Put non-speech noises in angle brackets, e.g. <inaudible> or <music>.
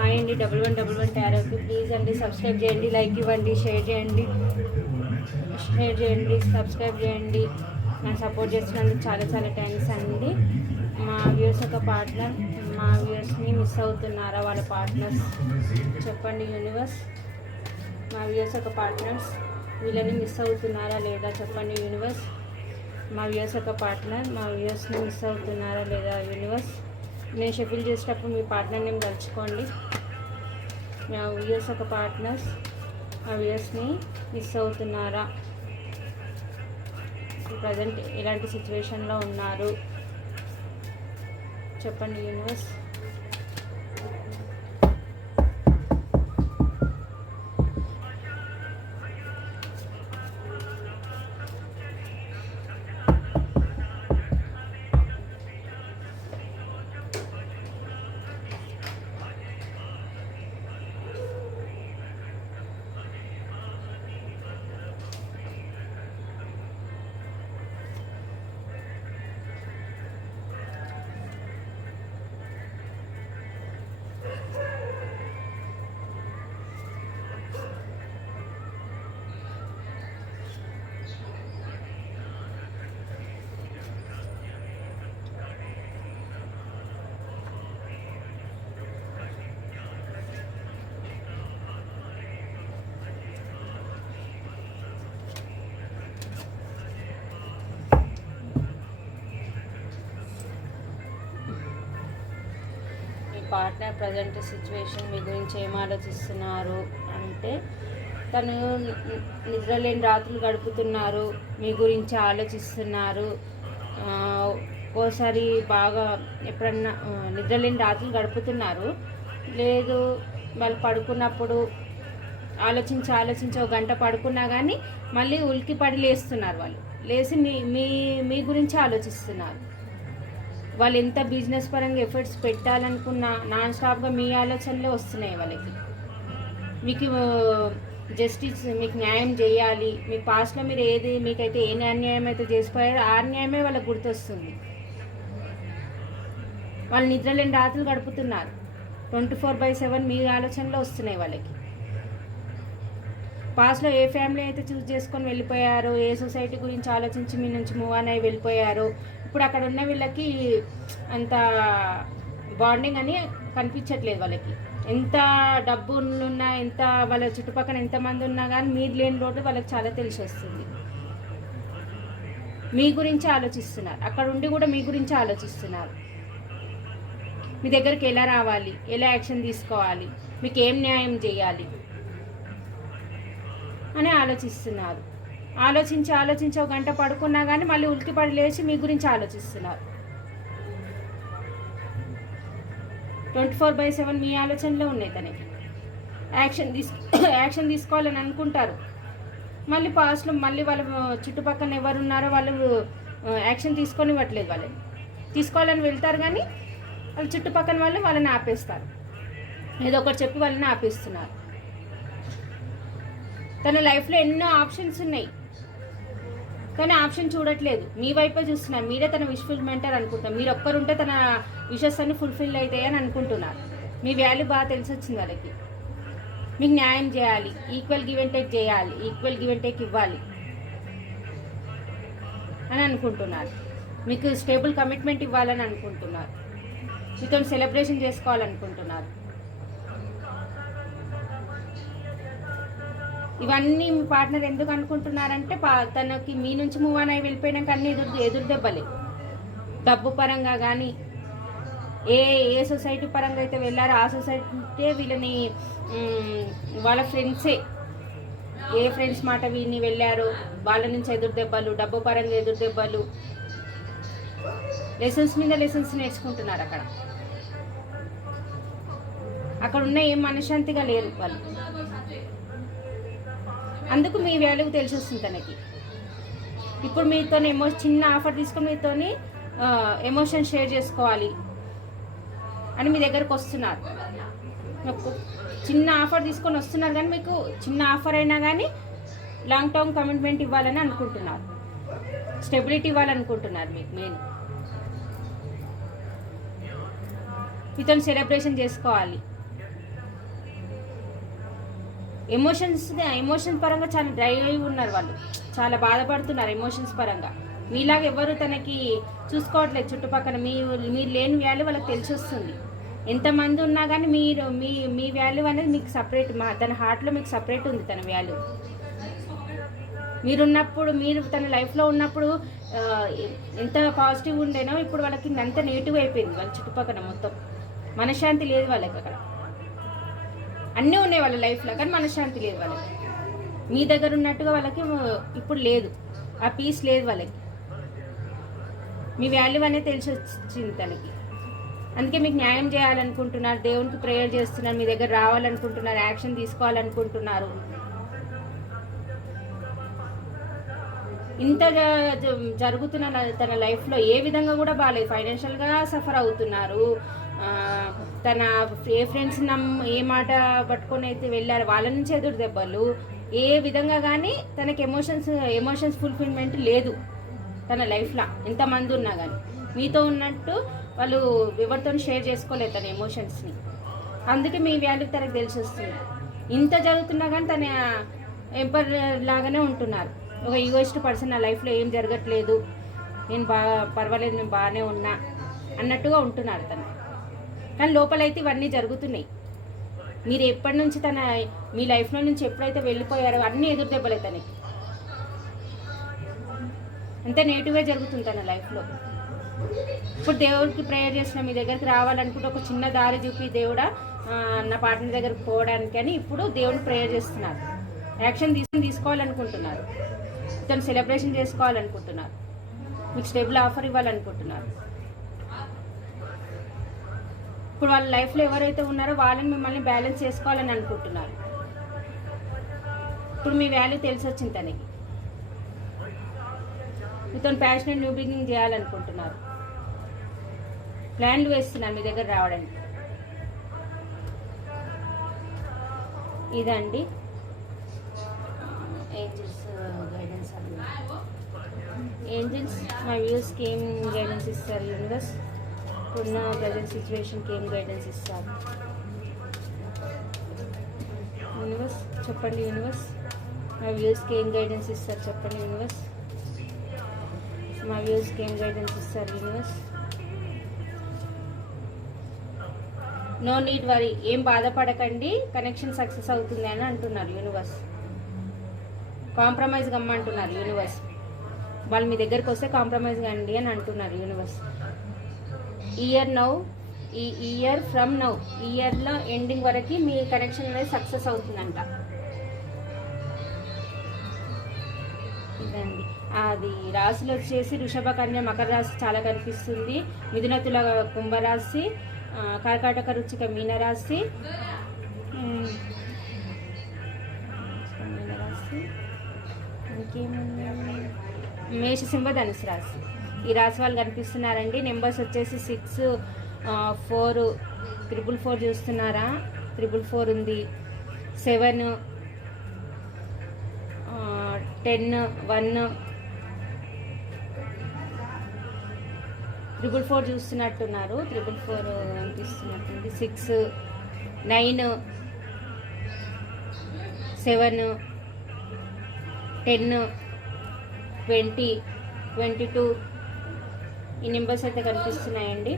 Hi అండి double one double one ట్యారోకి please అండి సబ్స్క్రైబ్ చేయండి లైక్ ఇవ్వండి షేర్ చేయండి. షేర్ చేయండి సబ్స్క్రైబ్ చేయండి. నన్ను సపోర్ట్ చేస్తున్నందుకు చాలా చాలా థ్యాంక్స్ అండి. మా వ్యూస్ ఒక పార్ట్నర్ మా వ్యూస్ని మిస్ అవుతున్నారా వాళ్ళ పార్ట్నర్స్? చెప్పండి యూనివర్స్. మా వ్యూస్ ఒక పార్ట్నర్స్ వీళ్ళని మిస్ అవుతున్నారా లేదా చెప్పండి యూనివర్స్. మా వ్యూస్ ఒక పార్ట్నర్ మా వ్యూస్ని మిస్ అవుతున్నారా లేదా యూనివర్స్? నేను షఫిల్ చేసేటప్పుడు మీ పార్ట్నర్ నేమ్ తలుచుకోండి. మా వ్యూస్ ఒక పార్ట్నర్స్ ఆ వ్యూస్ని మిస్ అవుతున్నారా? ప్రజెంట్ ఎలాంటి సిచ్యువేషన్లో ఉన్నారు? చెప్పండి యూనివర్స్ పార్ట్నర్ ప్రజెంట్ సిచ్యువేషన్ మీ గురించి ఏం ఆలోచిస్తున్నారు? అంటే తను నిద్రలేని రాత్రులు గడుపుతున్నారు మీ గురించి ఆలోచిస్తున్నారు. ఆ, ఒక్కోసారి బాగా ఎప్పుడన్నా నిద్రలేని రాత్రులు గడుపుతున్నారు. లేదు వాళ్ళు పడుకున్నప్పుడు ఆలోచించి ఆలోచించి ఒక గంట పడుకున్నా కానీ మళ్ళీ ఉలికి పడి లేస్తున్నారు వాళ్ళు. లేచి మీ మీ మీ గురించి ఆలోచిస్తున్నారు. వాళ్ళు ఎంత బిజినెస్ పరంగా ఎఫర్ట్స్ పెట్టాలనుకున్నా నాన్ స్టాప్గా మీ ఆలోచనలే వస్తున్నాయి వాళ్ళకి. మీకు జస్టిస్ మీకు న్యాయం చేయాలి. మీ పాస్ట్లో మీరు ఏది మీకైతే ఏ అన్యాయం అయితే చేసిపోయారో ఆ అన్యాయమే వాళ్ళకి గుర్తొస్తుంది. వాళ్ళు నిద్రలేని రాత్రులు గడుపుతున్నారు. ట్వంటీ ఫోర్ బై సెవెన్ మీ ఆలోచనలో వస్తున్నాయి వాళ్ళకి. పాస్ట్లో ఏ ఫ్యామిలీ అయితే చూస్ చేసుకొని వెళ్ళిపోయారో ఏ సొసైటీ గురించి ఆలోచించి మీ నుంచి మూవ్ అని అయి వెళ్ళిపోయారో ఇప్పుడు అక్కడ ఉన్న వీళ్ళకి అంత బాండింగ్ అని కనిపించట్లేదు వాళ్ళకి. ఎంత డబ్బు ఉన్నా ఎంత వాళ్ళ చుట్టుపక్కల ఎంతమంది ఉన్నా కానీ మీరు లేని లోటు వాళ్ళకి చాలా తెలిసి వస్తుంది మీ గురించి ఆలోచిస్తున్నారు. అక్కడ ఉండి కూడా మీ గురించి ఆలోచిస్తున్నారు. మీ దగ్గరికి ఎలా రావాలి? ఎలా యాక్షన్ తీసుకోవాలి? మీకు ఏం న్యాయం చేయాలి? అని ఆలోచిస్తున్నారు. ఆలోచించి ఆలోచించి ఒక గంట పడుకున్నా కానీ మళ్ళీ ఉలికి పడి లేచి మీ గురించి ఆలోచిస్తున్నారు. ట్వంటీ ఫోర్ బై సెవెన్ మీ ఆలోచనలో ఉన్నాయి తనకి యాక్షన్ తీసు <coughs> యాక్షన్ తీసుకోవాలని అనుకుంటారు. మళ్ళీ పాస్ట్లో మళ్ళీ వాళ్ళ చుట్టుపక్కల ఎవరున్నారో వాళ్ళు యాక్షన్ తీసుకొని ఇవ్వట్లేదు వాళ్ళని. తీసుకోవాలని వెళ్తారు కానీ వాళ్ళ చుట్టుపక్కల వాళ్ళు వాళ్ళని ఆపేస్తారు. ఏదో ఒకటి చెప్పి వాళ్ళని ఆపేస్తున్నారు. తన లైఫ్లో ఎన్నో ఆప్షన్స్ ఉన్నాయి. కానీ ఆప్షన్ చూడట్లేదు. మీ వైపే చూస్తున్నారు మీరే తన విష్ ఫుల్మెంటర్ అనుకుంటారు మీరు ఒక్కరుంటే తన విషెస్ అన్ని ఫుల్ఫిల్ అవుతాయి అని అనుకుంటున్నారు. మీ వాల్యూ బాగా తెలిసి వచ్చింది వాళ్ళకి. మీకు న్యాయం చేయాలి. ఈక్వల్ గివ్ అండ్ టేక్ చేయాలి. ఈక్వల్ గివ్ అండ్ టేక్ ఇవ్వాలి అని అనుకుంటున్నారు. మీకు స్టేబుల్ కమిట్మెంట్ ఇవ్వాలని అనుకుంటున్నారు. మీతో సెలబ్రేషన్ చేసుకోవాలనుకుంటున్నారు. ఇవన్నీ మీ పార్ట్నర్ ఎందుకు అనుకుంటున్నారంటే పా తనకి మీ నుంచి మూవ్ అని అయి వెళ్ళిపోయినాక అన్ని ఎదురు ఎదురు దెబ్బలే. డబ్బు పరంగా కానీ ఏ ఏ సొసైటీ పరంగా అయితే వెళ్ళారో ఆ సొసైటీ వీళ్ళని వాళ్ళ ఫ్రెండ్సే ఏ. ఫ్రెండ్స్ మాట వీళ్ళని వెళ్ళారు వాళ్ళ నుంచి ఎదురు దెబ్బలు డబ్బు పరంగా ఎదురు దెబ్బలు. లెసన్స్ మీద లెసన్స్ నేర్చుకుంటున్నారు అక్కడ. అక్కడ ఉన్న ఏం మనశ్శాంతిగా లేరు వాళ్ళు. అందుకు మీ వాల్యూ తెలిసి వస్తుంది తనకి. ఇప్పుడు మీతో ఎమో చిన్న ఆఫర్ తీసుకొని మీతోని ఎమోషన్ షేర్ చేసుకోవాలి అని మీ దగ్గరకు వస్తున్నారు. చిన్న ఆఫర్ తీసుకొని వస్తున్నారు కానీ మీకు చిన్న ఆఫర్ అయినా కానీ లాంగ్ టర్మ్ కమిట్మెంట్ ఇవ్వాలని అనుకుంటున్నారు. స్టెబిలిటీ ఇవ్వాలనుకుంటున్నారు మీకు మెయిన్ ఇతను సెలబ్రేషన్ చేసుకోవాలి. ఎమోషన్స్ ఎమోషన్ పరంగా చాలా డ్రై అయి ఉన్నారు వాళ్ళు. చాలా బాధపడుతున్నారు ఎమోషన్స్ పరంగా. మీలాగా ఎవరు తనకి చూసుకోవట్లేదు. చుట్టుపక్కల మీ మీరు లేని వాల్యూ వాళ్ళకి తెలిసి వస్తుంది. ఎంతమంది ఉన్నా కానీ మీరు మీ మీ వాల్యూ అనేది మీకు సపరేట్ మా తన హార్ట్లో మీకు సపరేట్ ఉంది తన వాల్యూ మీరున్నప్పుడు మీరు తన లైఫ్లో ఉన్నప్పుడు ఎంత పాజిటివ్ ఉండేనో ఇప్పుడు వాళ్ళకి అంత నెగిటివ్ అయిపోయింది. వాళ్ళ చుట్టుపక్కల మొత్తం. మనశ్శాంతి లేదు వాళ్ళకి అక్కడ. అన్నీ ఉన్నాయి వాళ్ళ లైఫ్లో కానీ మనశ్శాంతి లేదు వాళ్ళకి. మీ దగ్గర ఉన్నట్టుగా వాళ్ళకి ఇప్పుడు లేదు. ఆ పీస్ లేదు వాళ్ళకి. మీ వాల్యూ అనేది తెలిసి వచ్చింది తనకి. అందుకే మీకు న్యాయం చేయాలనుకుంటున్నారు దేవునికి ప్రేయర్ చేస్తున్నారు మీ దగ్గర రావాలనుకుంటున్నారు యాక్షన్ తీసుకోవాలనుకుంటున్నారు. ఇంత జరుగుతున్న తన లైఫ్లో ఏ విధంగా కూడా బాగాలేదు. ఫైనాన్షియల్గా సఫర్ అవుతున్నారు. తన ఏ ఫ్రెండ్స్ నమ్ ఏ మాట పట్టుకొని అయితే వెళ్ళారు వాళ్ళ నుంచి ఎదురు దెబ్బలు ఏ విధంగా కానీ తనకి ఎమోషన్స్ ఎమోషన్స్ ఫుల్ఫిల్మెంట్ లేదు తన లైఫ్లో ఎంతమంది ఉన్నా కానీ మీతో ఉన్నట్టు వాళ్ళు ఎవరితో షేర్ చేసుకోలేదు తన ఎమోషన్స్ని అందుకే మీ వాల్యూ తనకు తెలిసి వస్తుంది. ఇంత జరుగుతున్నా కానీ తన ఎంపర్ లాగానే ఉంటున్నారు. ఒక ఈగోయిస్ట్ పర్సన్ నా లైఫ్లో ఏం జరగట్లేదు నేను బాగా పర్వాలేదు నేను బాగానే ఉన్నా అన్నట్టుగా ఉంటున్నారు తను. కానీ లోపలైతే ఇవన్నీ జరుగుతున్నాయి. మీరు ఎప్పటి నుంచి తన మీ లైఫ్లో నుంచి ఎప్పుడైతే వెళ్ళిపోయారో అన్నీ ఎదురు దెబ్బలే తనకి అంతే నెగిటివ్గా జరుగుతుంది తన లైఫ్లో. ఇప్పుడు దేవుడికి ప్రేయర్ చేసిన మీ దగ్గరికి రావాలనుకుంటే ఒక చిన్న దారి చూపి దేవుడా నా పార్ట్నర్ దగ్గరికి పోవడానికి అని ఇప్పుడు దేవుడిని ప్రేయర్ చేస్తున్నారు. యాక్షన్ తీసుకుని తీసుకోవాలనుకుంటున్నారు. ఇతను సెలబ్రేషన్ చేసుకోవాలనుకుంటున్నారు. మీకు స్టేబుల్ ఆఫర్ ఇవ్వాలనుకుంటున్నారు. ఇప్పుడు వాళ్ళ లైఫ్లో ఎవరైతే ఉన్నారో వాళ్ళని మిమ్మల్ని బ్యాలెన్స్ చేసుకోవాలని అనుకుంటున్నారు. ఇప్పుడు మీ వాల్యూ తెలిసి వచ్చింది తనకి మీతో ప్యాషనెట్ న్యూ బిగినింగ్ చేయాలనుకుంటున్నారు. ప్లాన్లు వేస్తున్నారు మీ దగ్గర రావడానికి. ఇదండి. ఏంజల్స్ గైడెన్స్ ఏంజల్స్ మా వ్యూస్కి ఏం గైడెన్స్ ఇస్తారు యూనివర్స్ ఇప్పుడున్న ప్రజెంట్ సిచ్యువేషన్కి ఏం గైడెన్స్ ఇస్తారు? యూనివర్స్ చెప్పండి యూనివర్స్ మా వ్యూస్కి ఏం గైడెన్స్ ఇస్తారు? చెప్పండి యూనివర్స్ మా వ్యూస్కి ఏం గైడెన్స్ ఇస్తారు? యూనివర్స్ నో నీడ్ వరీ ఏం బాధపడకండి. కనెక్షన్ సక్సెస్ అవుతుంది అని అంటున్నారు యూనివర్స్ కాంప్రమైజ్ కమ్మంటున్నారు యూనివర్స్ వాళ్ళు మీ దగ్గరికి వస్తే కాంప్రమైజ్ కండి అని అంటున్నారు యూనివర్స్ ఇయర్ నౌ ఈ ఇయర్ ఫ్రమ్ నౌ ఇయర్లో ఎండింగ్ వరకు మీ కనెక్షన్ అనేది సక్సెస్ అవుతుందంట. ఇదండి. అది రాశులు వచ్చేసి వృషభ కన్య మకర రాశి చాలా కనిపిస్తుంది. మిథున తుల కుంభరాశి కర్కాటక రుచిక మీనరాశి మీనరాశి ఇంకేముంది మేషసింహ ధనుసు రాశి. ఈ రాశి వాళ్ళు కనిపిస్తున్నారండి. నెంబర్స్ వచ్చేసి సిక్స్ ఫోర్ త్రిబుల్ ఫోర్ చూస్తున్నారా? త్రిబుల్ ఫోర్ ఉంది. Seven ten one triple four చూస్తున్నట్టున్నారు. Triple four అనిపిస్తున్నట్టుంది six nine seven ten twenty twenty two ఈ నెంబర్స్ అయితే కనిపిస్తున్నాయండి.